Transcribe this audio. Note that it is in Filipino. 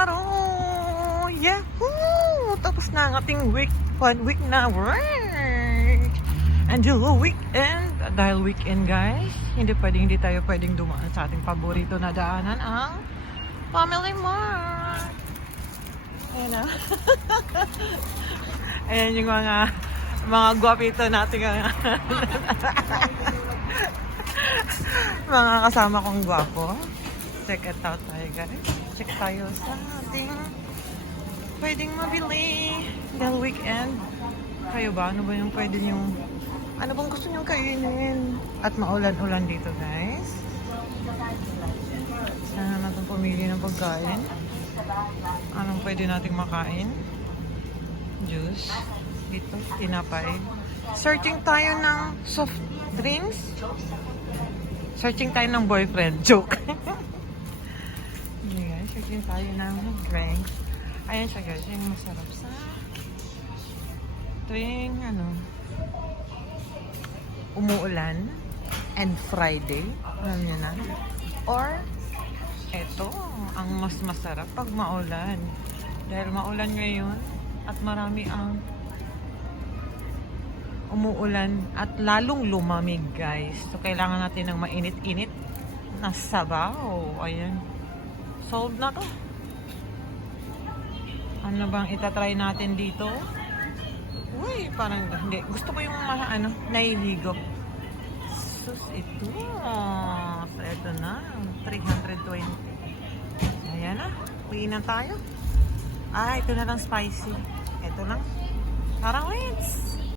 araw! Yahoo! Tapos na ang ating week. 1 week na work. Until weekend. Dahil weekend, guys, hindi tayo pwedeng dumaan sa ating paborito na daanan, ang Family Mart. Ayan na. Ayan yung mga guwapito natin. Mga kasama kong gwapo. Check it out tayo, guys. Check tayo sa ating pwedeng mabili dahil weekend. Kayo ba? Ano ba yung pwede yung ano bang gusto nyo kainin? At maulan-ulan dito, guys. Sana natin pumili ng pagkain. Anong pwede nating makain? Juice. Dito, tinapay. Searching tayo ng soft drinks. Searching tayo ng boyfriend. Joke. Okay, guys. Searching tayo ng drinks. Ayan siya, guys. Yung masarap sa tuwing umuulan and Friday. Alam nyo na. Or eto, ang mas masarap pag maulan. Dahil maulan ngayon at marami ang umuulan at lalong lumamig, guys. So, kailangan natin ng mainit-init na sabaw. Ayan. Solved na to. Ano bang itatry natin dito? Uy, parang hindi. Gusto ko yung nahihigop. Sus, ito. So, ito na. 320. Ayan na. Uwi na tayo. Ito na lang spicy. Ito lang. Parang wait.